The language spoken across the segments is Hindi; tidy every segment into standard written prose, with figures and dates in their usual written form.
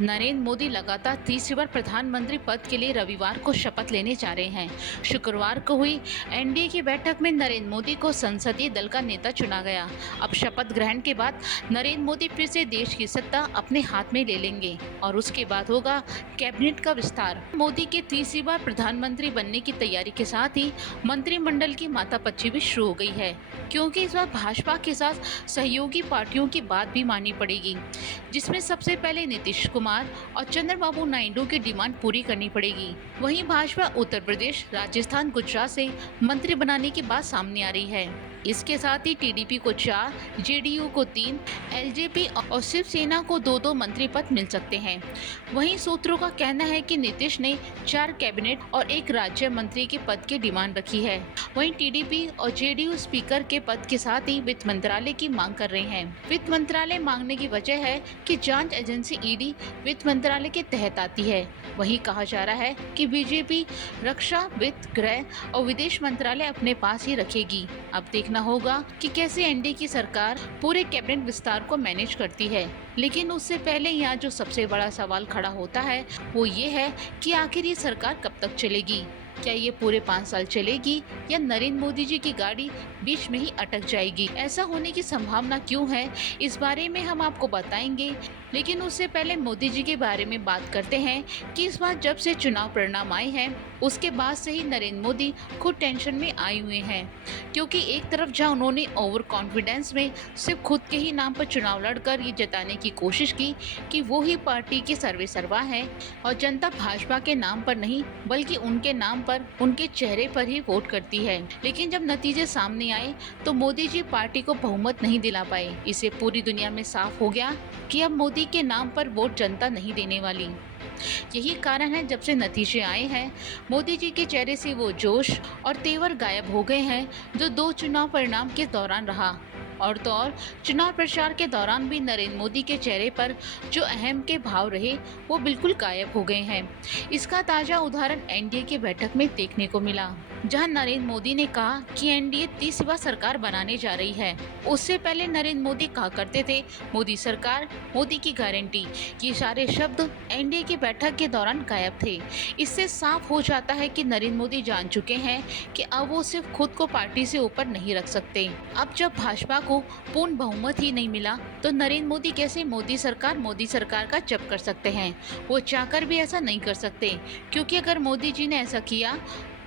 नरेंद्र मोदी लगातार तीसरी बार प्रधानमंत्री पद के लिए रविवार को शपथ लेने जा रहे हैं। शुक्रवार को हुई एनडीए की बैठक में नरेंद्र मोदी को संसदीय दल का नेता चुना गया। अब शपथ ग्रहण के बाद नरेंद्र मोदी फिर से देश की सत्ता अपने हाथ में ले लेंगे और उसके बाद होगा कैबिनेट का विस्तार। मोदी के तीसरी बार प्रधानमंत्री बनने की तैयारी के साथ ही मंत्रिमंडल की मातापच्ची भी शुरू हो गई है, क्योंकि इस बार भाजपा के साथ सहयोगी पार्टियों की बात भी माननी पड़ेगी, जिसमें सबसे पहले नीतीश कुमार और चंद्रबाबू नायडू की डिमांड पूरी करनी पड़ेगी। वहीं भाजपा उत्तर प्रदेश, राजस्थान, गुजरात से मंत्री बनाने की बात सामने आ रही है। इसके साथ ही टीडीपी को 4, जेडीयू को 3, एलजेपी और शिवसेना को 2-2 मंत्री पद मिल सकते हैं। वहीं सूत्रों का कहना है कि नीतीश ने 4 कैबिनेट और 1 राज्य मंत्री के पद की डिमांड रखी है। वहीं टीडीपी और जेडीयू स्पीकर के पद के साथ ही वित्त मंत्रालय की मांग कर रहे हैं। वित्त मंत्रालय मांगने की वजह है कि जांच एजेंसी ईडी वित्त मंत्रालय के तहत आती है। वहीं कहा जा रहा है कि बीजेपी रक्षा, वित्त, गृह और विदेश मंत्रालय अपने पास ही रखेगी। अब देखना होगा कि कैसे एनडीए की सरकार पूरे कैबिनेट विस्तार को मैनेज करती है। लेकिन उससे पहले यहाँ जो सबसे बड़ा सवाल खड़ा होता है वो ये है कि आखिर ये सरकार कब तक चलेगी। क्या ये पूरे 5 साल चलेगी या नरेंद्र मोदी जी की गाड़ी बीच में ही अटक जाएगी? ऐसा होने की संभावना क्यों है, इस बारे में हम आपको बताएंगे। लेकिन उससे पहले मोदी जी के बारे में बात करते हैं कि इस बार जब से चुनाव परिणाम आए हैं उसके बाद से ही नरेंद्र मोदी खुद टेंशन में आए हुए हैं, क्योंकि एक तरफ जहां उन्होंने ओवर कॉन्फिडेंस में सिर्फ खुद के ही नाम पर चुनाव लड़कर ये जताने की कोशिश की कि वो ही पार्टी के सर्वेसर्वा हैं और जनता भाजपा के नाम पर नहीं बल्कि उनके नाम पर, उनके चेहरे पर ही वोट करती है। लेकिन जब नतीजे सामने आए तो मोदी जी पार्टी को बहुमत नहीं दिला पाए। इसे पूरी दुनिया में साफ हो गया कि अब मोदी के नाम पर वोट जनता नहीं देने वाली। यही कारण है जब से नतीजे आए हैं मोदी जी के चेहरे से वो जोश और तेवर गायब हो गए हैं जो 2 चुनाव परिणाम के दौरान रहा। और तो और चुनाव प्रचार के दौरान भी नरेंद्र मोदी के चेहरे पर जो अहम के भाव रहे वो बिल्कुल गायब हो गए हैं। इसका ताज़ा उदाहरण एनडीए की बैठक में देखने को मिला, जहां नरेंद्र मोदी ने कहा कि एनडीए तीसरी बार सरकार बनाने जा रही है। उससे पहले नरेंद्र मोदी कहा करते थे मोदी सरकार, मोदी की गारंटी। ये सारे शब्द एनडीए की बैठक के दौरान गायब थे। इससे साफ हो जाता है कि नरेंद्र मोदी जान चुके हैं कि अब वो सिर्फ खुद को पार्टी से ऊपर नहीं रख सकते। अब जब भाजपा को पूर्ण बहुमत ही नहीं मिला तो नरेंद्र मोदी कैसे मोदी सरकार का जप कर सकते हैं? वो चाहकर भी ऐसा नहीं कर सकते, क्योंकि अगर मोदी जी ने ऐसा किया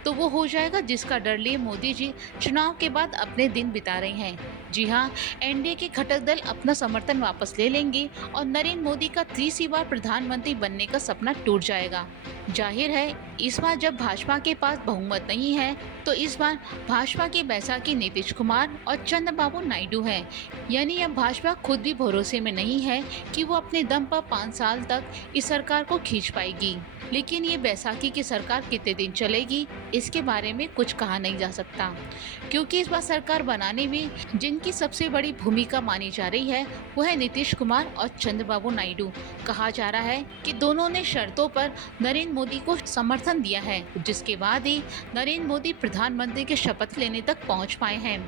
तो वो हो जाएगा जिसका डर लिए मोदी जी चुनाव के बाद अपने दिन बिता रहे हैं। जी हाँ, एनडीए के घटक दल अपना समर्थन वापस ले लेंगे और नरेंद्र मोदी का तीसरी बार प्रधानमंत्री बनने का सपना टूट जाएगा। जाहिर है इस बार जब भाजपा के पास बहुमत नहीं है तो इस बार भाजपा के बैसाखी नीतीश कुमार और चंद्रबाबू नायडू हैं। यानी अब भाजपा खुद भी भरोसे में नहीं है कि वो अपने दम पर 5 साल तक इस सरकार को खींच पाएगी। लेकिन ये बैसाखी की सरकार कितने दिन चलेगी इसके बारे में कुछ कहा नहीं जा सकता, क्योंकि इस बार सरकार बनाने में जिनकी सबसे बड़ी भूमिका मानी जा रही है वो है नीतीश कुमार और चंद्रबाबू नायडू। कहा जा रहा है कि दोनों ने शर्तों पर नरेंद्र मोदी को समर्थन दिया है, जिसके बाद ही नरेंद्र मोदी प्रधानमंत्री के शपथ लेने तक पहुंच पाए हैं।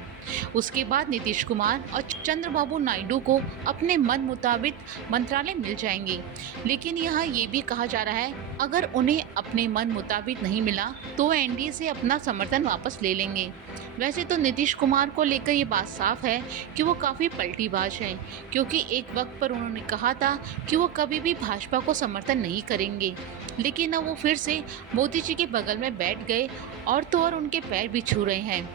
उसके बाद नीतीश कुमार और चंद्रबाबू नायडू को अपने मन मुताबिक मंत्रालय मिल जाएंगे। लेकिन यहाँ ये भी कहा जा रहा है अगर उन्हें अपने मन मुताबिक नहीं मिला तो एनडीए से अपना समर्थन वापस ले लेंगे। वैसे तो नीतीश कुमार को लेकर ये बात साफ है कि वो काफ़ी पलटीबाज हैं, क्योंकि एक वक्त पर उन्होंने कहा था कि वो कभी भी भाजपा को समर्थन नहीं करेंगे, लेकिन अब वो फिर से मोदी जी के बगल में बैठ गए और तो और उनके पैर भी छू रहे हैं।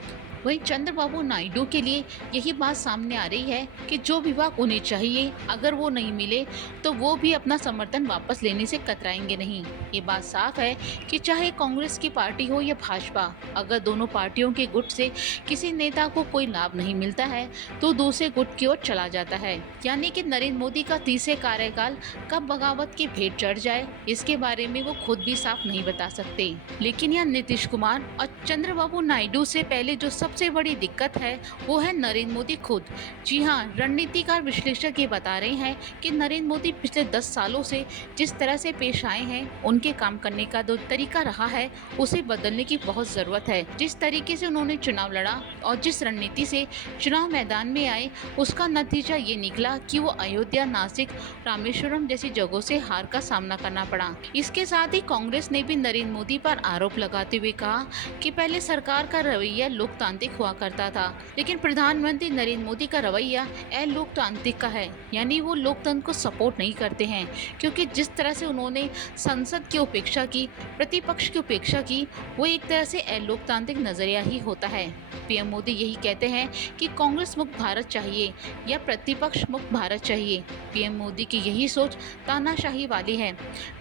वहीं चंद्रबाबू नायडू के लिए यही बात सामने आ रही है कि जो विभाग उन्हें चाहिए अगर वो नहीं मिले तो वो भी अपना समर्थन वापस लेने से कतराएंगे नहीं। ये बात साफ है कि चाहे कांग्रेस की पार्टी हो या भाजपा, अगर दोनों पार्टियों के गुट से किसी नेता को कोई लाभ नहीं मिलता है तो दूसरे गुट की ओर चला जाता है। यानी कि नरेंद्र मोदी का तीसरे कार्यकाल कब बगावत की भेंट चढ़ जाए इसके बारे में वो खुद भी साफ नहीं बता सकते। लेकिन यहाँ नीतीश कुमार और चंद्रबाबू नायडू से पहले जो सबसे सबसे बड़ी दिक्कत है वो है नरेंद्र मोदी खुद। जी हाँ, रणनीतिकार विश्लेषक ये बता रहे हैं कि नरेंद्र मोदी पिछले 10 सालों से जिस तरह से पेश आए हैं, उनके काम करने का जो तरीका रहा है उसे बदलने की बहुत ज़रूरत है। जिस तरीके से उन्होंने चुनाव लड़ा और जिस रणनीति से चुनाव मैदान में आए, उसका नतीजा ये निकला कि वो अयोध्या, नासिक, रामेश्वरम जैसी जगहों से हार का सामना करना पड़ा। इसके साथ ही कांग्रेस ने भी नरेंद्र मोदी पर आरोप लगाते हुए कहा कि पहले सरकार का रवैया लोकतांत्रिक हुआ करता था, लेकिन प्रधानमंत्री नरेंद्र मोदी का रवैया अलोकतांत्रिक का है, यानी वो लोकतंत्र को सपोर्ट नहीं करते हैं। क्योंकि जिस तरह से उन्होंने संसद की उपेक्षा की, प्रतिपक्ष की उपेक्षा की, वो एक तरह से अलोकतांत्रिक नजरिया ही होता है। पीएम मोदी यही कहते हैं कि कांग्रेस मुक्त भारत चाहिए या प्रतिपक्ष मुक्त भारत चाहिए। पीएम मोदी की यही सोच तानाशाही वाली है।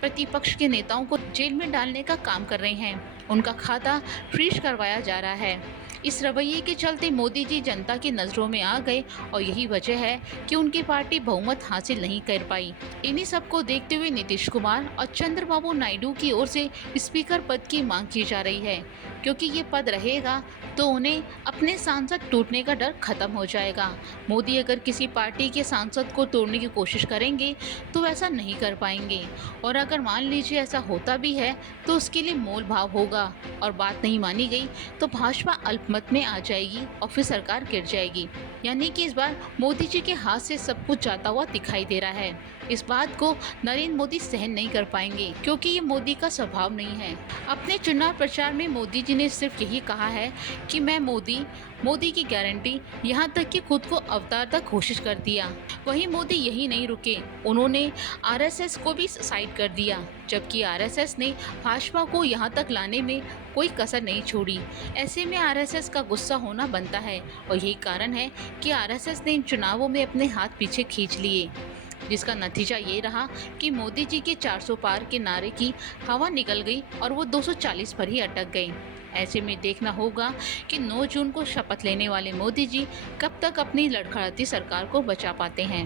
प्रतिपक्ष के नेताओं को जेल में डालने का काम कर रहे हैं, उनका खाता फ्रीज करवाया जा रहा है। इस रवैये के चलते मोदी जी जनता की नज़रों में आ गए और यही वजह है कि उनकी पार्टी बहुमत हासिल नहीं कर पाई। इन्हीं सब को देखते हुए नीतीश कुमार और चंद्रबाबू नायडू की ओर से स्पीकर पद की मांग की जा रही है, क्योंकि ये पद रहेगा तो उन्हें अपने सांसद टूटने का डर खत्म हो जाएगा। मोदी अगर किसी पार्टी के सांसद को तोड़ने की कोशिश करेंगे तो ऐसा नहीं कर पाएंगे, और अगर मान लीजिए ऐसा होता भी है तो उसके लिए मोल भाव होगा, और बात नहीं मानी गई तो भाजपा अल्पमत में आ जाएगी और फिर सरकार गिर जाएगी। यानी कि इस बार मोदी जी के हाथ से सब कुछ जाता हुआ दिखाई दे रहा है। इस बात को नरेंद्र मोदी सहन नहीं कर पाएंगे, क्योंकि ये मोदी का स्वभाव नहीं है। अपने चुनाव प्रचार में मोदी जी ने सिर्फ यही कहा है कि मैं मोदी की गारंटी, यहाँ तक कि खुद को अवतार तक घोषित कर दिया। वहीं मोदी यही नहीं रुके, उन्होंने आरएसएस को भी साइड कर दिया, जबकि आरएसएस ने भाजपा को यहाँ तक लाने में कोई कसर नहीं छोड़ी। ऐसे में आरएसएस का गुस्सा होना बनता है, और यही कारण है कि आरएसएस ने इन चुनावों में अपने हाथ पीछे खींच लिए, जिसका नतीजा ये रहा कि मोदी जी के 400 पार के नारे की हवा निकल गई और वो 240 पर ही अटक गए। ऐसे में देखना होगा कि 9 जून को शपथ लेने वाले मोदी जी कब तक अपनी लड़खड़ाती सरकार को बचा पाते हैं।